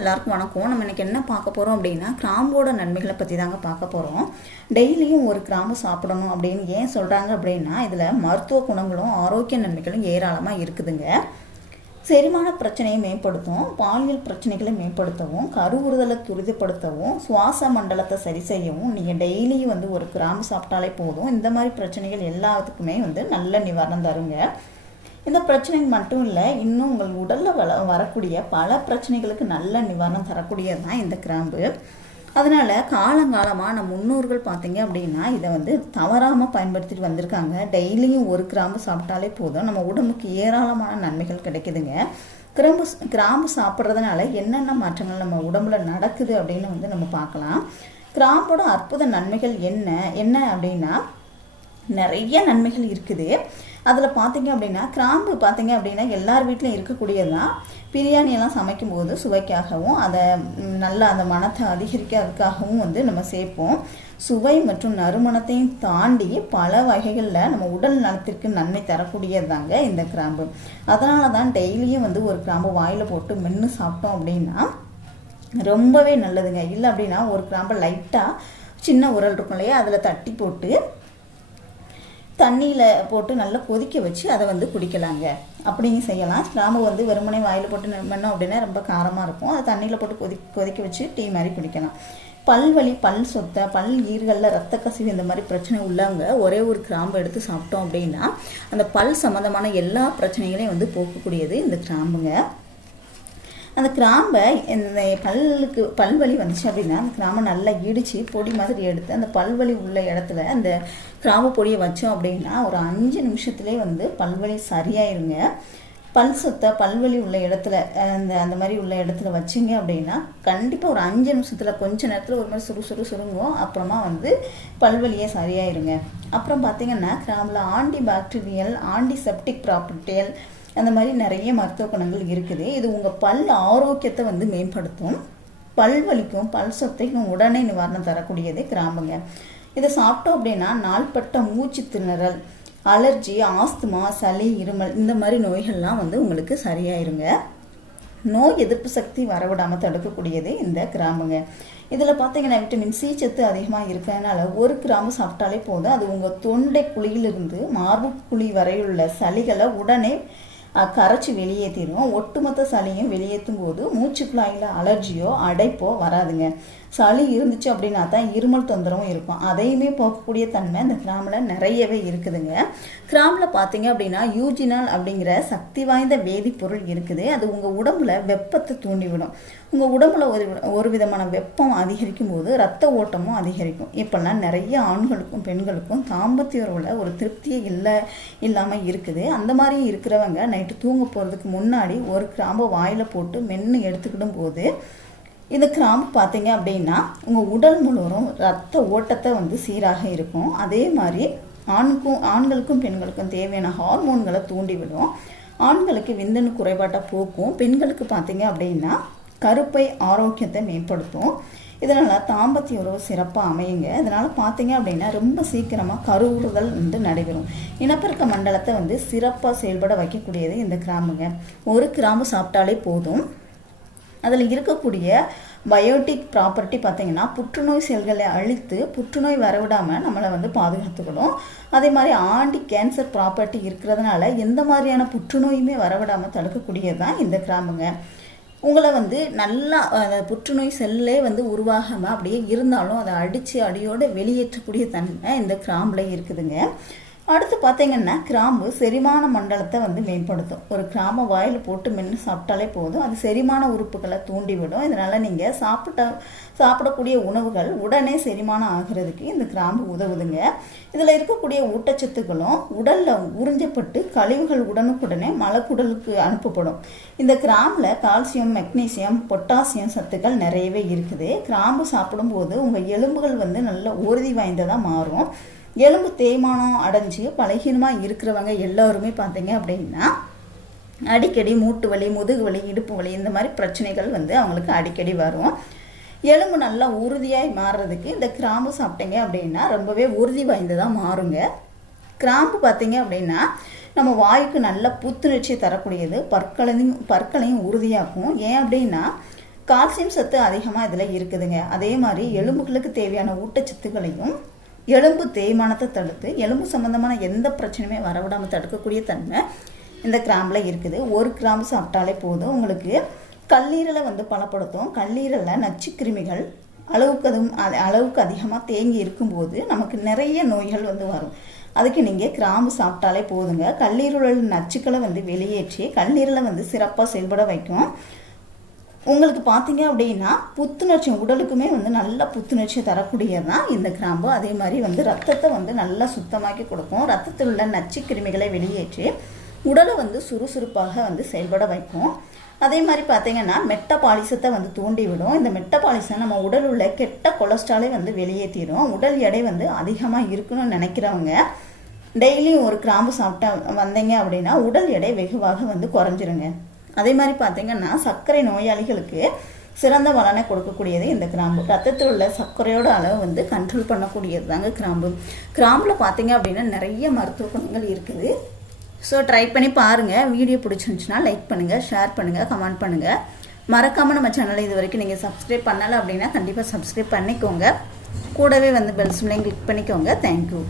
எல்லாருக்கும் வணக்கம். நம்ம இன்னைக்கு என்ன பார்க்க போகிறோம் அப்படின்னா கிராம்போட நன்மைகளை பற்றி தாங்க பார்க்க போகிறோம் டெய்லியும் ஒரு கிராம்பு சாப்பிடணும் அப்படின்னு ஏன் சொல்கிறாங்க அப்படின்னா இதில் மருத்துவ குணங்களும் ஆரோக்கிய நன்மைகளும் ஏராளமாக இருக்குதுங்க. செரிமான பிரச்சனையை மேம்படுத்தும் பாலியல் பிரச்சனைகளை மேம்படுத்தவும் கருவுறுதலை துரிதப்படுத்தவும் சுவாச மண்டலத்தை சரி செய்யவும் நீங்கள் டெய்லியும் வந்து ஒரு கிராம்பு சாப்பிட்டாலே போதும். இந்த மாதிரி பிரச்சனைகள் எல்லாத்துக்குமே வந்து நல்ல நிவாரணம் தருங்க. இந்த பிரச்சனை மட்டும் இல்லை இன்னும் உங்கள் உடலில் வள வரக்கூடிய பல பிரச்சனைகளுக்கு நல்ல நிவாரணம் தரக்கூடியது தான் இந்த கிராம்பு. அதனால் காலங்காலமாக நம்ம முன்னோர்கள் பார்த்தீங்க அப்படின்னா இதை வந்து தவறாமல் பயன்படுத்திட்டு வந்திருக்காங்க. டெய்லியும் ஒரு கிராம்பு சாப்பிட்டாலே போதும். நம்ம உடம்புக்கு ஏராளமான நன்மைகள் கிடைக்குதுங்க. கிராம்பு கிராம்பு சாப்பிட்றதுனால என்னென்ன மாற்றங்கள் நம்ம உடம்புல நடக்குது அப்படின்னு வந்து நம்ம பார்க்கலாம். கிராம்போட அற்புத நன்மைகள் என்ன? என்ன அப்படின்னா நிறைய நன்மைகள் இருக்குது. அதில் பார்த்தீங்க அப்படின்னா கிராம்பு பார்த்தீங்க அப்படின்னா எல்லார் வீட்லையும் இருக்கக்கூடியது தான் பிரியாணியெல்லாம் சமைக்கும்போது சுவைக்காகவும் அதை நல்லா அந்த மனத்தை அதிகரிக்கிறதுக்காகவும் வந்து நம்ம சேர்ப்போம். சுவை மற்றும் நறுமணத்தையும் தாண்டி பல வகைகளில் நம்ம உடல் நலத்திற்கு நன்மை தரக்கூடியது தாங்க இந்த கிராம்பு. அதனால தான் டெய்லியும் வந்து ஒரு கிராம்பு வாயில் போட்டு மென்று சாப்பிட்டோம் அப்படின்னா ரொம்பவே நல்லதுங்க. இல்லை அப்படின்னா ஒரு கிராம்பு லைட்டாக சின்ன உரல் இருக்கும் இல்லையா? அதில் தட்டி போட்டு தண்ணியில் போட்டு நல்லா கொதிக்க வச்சு அதை வந்து குடிக்கலாங்க. அப்படிங்க செய்யலாம். கிராம்பு வந்து வெறுமனே வாயில் போட்டு பண்ணோம் அப்படின்னா ரொம்ப காரமாக இருக்கும். அதை தண்ணியில் போட்டு கொதி கொதிக்க வச்சு டீ மாதிரி குடிக்கலாம். பல்வலி பல் சொத்தை பல் ஈர்களில் ரத்த கசிவு இந்த மாதிரி பிரச்சனை உள்ளவங்க ஒரே ஒரு கிராம்பு எடுத்து சாப்பிட்டோம் அப்படின்னா அந்த பல் சம்மந்தமான எல்லா பிரச்சனைகளையும் வந்து போக்கக்கூடியது இந்த கிராம்புங்க. அந்த கிராம்பை இந்த பல்லுக்கு பல்வலி வந்துச்சு அப்படின்னா அந்த கிராம்பை நல்லா இடித்து பொடி மாதிரி எடுத்து அந்த பல்வலி உள்ள இடத்துல அந்த கிராம்பு பொடியை வச்சோம் அப்படின்னா ஒரு அஞ்சு நிமிஷத்துலேயே வந்து பல்வலி சரியாயிருங்க. பல் சுத்த பல்வலி உள்ள இடத்துல அந்த அந்த மாதிரி உள்ள இடத்துல வச்சிங்க அப்படின்னா கண்டிப்பாக ஒரு அஞ்சு நிமிஷத்தில் கொஞ்ச நேரத்தில் ஒரு மாதிரி சுறு சுறு சுருங்கும். அப்புறமா வந்து பல்வலியே சரியாயிருங்க. அப்புறம் பார்த்தீங்கன்னா கிராமில் ஆன்டி பாக்டீரியல் ஆன்டிசெப்டிக் ப்ராப்பர்ட்டியல் அந்த மாதிரி நிறைய மருத்துவ குணங்கள் இருக்குது. இது உங்கள் பல் ஆரோக்கியத்தை வந்து மேம்படுத்தும். பல் வலிக்கும் பல் சொத்தைக்கும் உடனே நிவாரணம் தரக்கூடியது கிராம்புங்க இதை சாப்பிட்டோம் அப்படின்னா நாள்பட்ட மூச்சு திணறல் அலர்ஜி ஆஸ்துமா சளி இருமல் இந்த மாதிரி நோய்கள்லாம் வந்து உங்களுக்கு சரியாயிருங்க. நோய் எதிர்ப்பு சக்தி வரவிடாமல் தடுக்கக்கூடியது இந்த கிராம்புங்க இதில் பார்த்தீங்கன்னா விட்டமின் சி சத்து அதிகமாக இருக்கிறதுனால ஒரு கிராம்பு சாப்பிட்டாலே போதும். அது உங்கள் தொண்டை குழியிலிருந்து மார்பு குழி வரையுள்ள சளிகளை உடனே கரைச்சி வெளியேற்றிடும் ஒட்டுமொத்த சளியும் வெளியேற்றும் போது மூச்சு குழாயில் அலர்ஜியோ அடைப்போ வராதுங்க. சளி இருந்துச்சு அப்படின்னா தான் இருமல் தொந்தரவும் இருக்கும். அதையுமே போக்கக்கூடிய தன்மை இந்த கிராமில் நிறையவே இருக்குதுங்க. கிராமில் பார்த்தீங்க அப்படின்னா யூஜினால் அப்படிங்கிற சக்தி வாய்ந்த வேதிப்பொருள் இருக்குது. அது உங்கள் உடம்புல வெப்பத்தை தூண்டிவிடும். உங்கள் உடம்புல ஒரு ஒரு விதமான வெப்பம் அதிகரிக்கும் போது ரத்த ஓட்டமும் அதிகரிக்கும். இப்போல்லாம் நிறைய ஆண்களுக்கும் பெண்களுக்கும் தாம்பத்திய உறவில் ஒரு திருப்தியே இல்லை இல்லாமல் இருக்குது. அந்த மாதிரி இருக்கிறவங்க நைட்டு தூங்க போகிறதுக்கு முன்னாடி ஒரு கிராம்பை வாயில் போட்டு மென்று எடுத்துக்கிடும் போது இந்த கிராம்பு பார்த்தீங்க அப்படின்னா உங்கள் உடல் முழுவதும் ரத்த ஓட்டத்தை வந்து சீராக இருக்கும். அதே மாதிரி ஆணுக்கும் ஆண்களுக்கும் பெண்களுக்கும் தேவையான ஹார்மோன்களை தூண்டிவிடும். ஆண்களுக்கு விந்தணு குறைபாட்டை போக்கும். பெண்களுக்கு பார்த்தீங்க அப்படின்னா கருப்பை ஆரோக்கியத்தை மேம்படுத்தும். இதனால் தாம்பத்திய உறவு சிறப்பாக அமையுங்க. இதனால் பார்த்தீங்க அப்படின்னா ரொம்ப சீக்கிரமாக கருவுறுதல் வந்து நடைபெறும். இனப்பெருக்க மண்டலத்தை வந்து சிறப்பாக செயல்பட வைக்கக்கூடியது இந்த கிராமுங்க. ஒரு கிராம்பு சாப்பிட்டாலே போதும். அதில் இருக்கக்கூடிய பயோட்டிக் ப்ராப்பர்ட்டி பார்த்தீங்கன்னா புற்றுநோய் செல்களை அழித்து புற்றுநோய் வரவிடாமல் நம்மளை வந்து பாதுகாத்துக்கணும். அதே மாதிரி ஆண்டி கேன்சர் ப்ராப்பர்ட்டி இருக்கிறதுனால எந்த மாதிரியான புற்றுநோயுமே வரவிடாமல் தடுக்கக்கூடியது தான் இந்த கிராம்புங்க உங்களை வந்து நல்லா அந்த புற்றுநோய் செல்லே வந்து உருவாகாமல் அப்படியே இருந்தாலும் அதை அடித்து அடியோடு வெளியேற்றக்கூடிய தன்மை இந்த கிராம்பில் இருக்குதுங்க. அடுத்து பார்த்தீங்கன்னா கிராம்பு செரிமான மண்டலத்தை வந்து மேம்படுத்தும். ஒரு கிராம்பை வாயில் போட்டு மென்று சாப்பிட்டாலே போதும். அது செரிமான உறுப்புகளை தூண்டிவிடும். இதனால் நீங்கள் சாப்பிட்ட சாப்பிடக்கூடிய உணவுகள் உடனே செரிமானம் ஆகிறதுக்கு இந்த கிராம்பு உதவுதுங்க. இதில் இருக்கக்கூடிய ஊட்டச்சத்துக்களும் உடலில் உறிஞ்சப்பட்டு கழிவுகள் உடனுக்குடனே மலக்குடலுக்கு அனுப்பப்படும். இந்த கிராம்பில் கால்சியம் மெக்னீசியம் பொட்டாசியம் சத்துக்கள் நிறையவே இருக்குது. கிராம்பு சாப்பிடும்போது உங்கள் எலும்புகள் வந்து நல்ல உறுதி வாய்ந்ததாக மாறும். எலும்பு தேய்மானம் அடைஞ்சு பலகீனமாக இருக்கிறவங்க எல்லாருமே பார்த்தீங்க அப்படின்னா அடிக்கடி மூட்டு வலி முதுகு வலி இடுப்பு வலி இந்த மாதிரி பிரச்சனைகள் வந்து அவங்களுக்கு அடிக்கடி வரும். எலும்பு நல்லா உறுதியாய் மாறுறதுக்கு இந்த கிராம்பு சாப்பிட்டீங்க அப்படின்னா ரொம்பவே உறுதி வாய்ந்ததாக மாறுங்க. கிராம்பு பார்த்தீங்க அப்படின்னா நம்ம வாய்க்கு நல்ல புத்துணர்ச்சி தரக்கூடியது. பற்களையும் பற்களையும் உறுதியாகும் ஏன் அப்படின்னா கால்சியம் சத்து அதிகமாக இதில் இருக்குதுங்க. அதே மாதிரி எலும்புகளுக்கு தேவையான ஊட்டச்சத்துக்களையும் எலும்பு தேய்மானத்தை தடுத்து எலும்பு சம்மந்தமான எந்த பிரச்சனையுமே வரவிடாமல் தடுக்கக்கூடிய தன்மை இந்த கிராம்பில் இருக்குது. ஒரு கிராம்பு சாப்பிட்டாலே போதும். உங்களுக்கு கல்லீரலை வந்து பலப்படுத்தும். கல்லீரலில் நச்சு கிருமிகள் அளவுக்கு அதுவும் அ- அளவுக்கு அதிகமாக தேங்கி இருக்கும்போது நமக்கு நிறைய நோய்கள் வந்து வரும். அதுக்கு நீங்கள் கிராம்பு சாப்பிட்டாலே போதுங்க. கல்லீரலில் நச்சுக்களை வந்து வெளியேற்றி கல்லீரலை வந்து சிறப்பாக செயல்பட வைக்கும். உங்களுக்கு பார்த்தீங்க அப்படின்னா புத்துணர்ச்சி உடலுக்குமே வந்து நல்ல புத்துணர்ச்சி தரக்கூடியது தான் இந்த கிராம்பு. அதே மாதிரி வந்து ரத்தத்தை வந்து நல்லா சுத்தமாக்கி கொடுக்கும். ரத்தத்தில் உள்ள நச்சு கிருமிகளை வெளியேற்றி உடலை வந்து சுறுசுறுப்பாக வந்து செயல்பட வைக்கும். அதே மாதிரி பார்த்தீங்கன்னா மெட்டபாலிசத்தை வந்து தூண்டி விடும் இந்த மெட்டபாலிசம் நம்ம உடல் உள்ள கெட்ட கொலஸ்ட்ராலே வந்து வெளியேற்றிடும் உடல் எடை வந்து அதிகமாக இருக்கணும்னு நினைக்கிறவங்க டெய்லியும் ஒரு கிராம்பு சாப்பிட்டா வந்தீங்க அப்படின்னா உடல் எடை வெகுவாக வந்து குறைஞ்சிருங்க. அதே மாதிரி பார்த்தீங்கன்னா சர்க்கரை நோயாளிகளுக்கு சிறந்த பலனை கொடுக்கக்கூடியது இந்த கிராம்பு. ரத்தத்தில் உள்ள சர்க்கரையோட அளவு வந்து கண்ட்ரோல் பண்ணக்கூடியது தாங்க கிராம்பு. கிராம்பில் பார்த்தீங்க அப்படின்னா நிறைய மருத்துவ குணங்கள் இருக்குது. ஸோ ட்ரை பண்ணி பாருங்கள் வீடியோ பிடிச்சிருந்துச்சுன்னா லைக் பண்ணுங்கள் ஷேர் பண்ணுங்கள் கமெண்ட் பண்ணுங்கள் மறக்காமல் நம்ம சேனலை இது வரைக்கும் நீங்கள் சப்ஸ்கிரைப் பண்ணலை அப்படின்னா கண்டிப்பாக சப்ஸ்கிரைப் பண்ணிக்கோங்க. கூடவே வந்து பெல் சிம்லையும் கிளிக் பண்ணிக்கோங்க. Thank you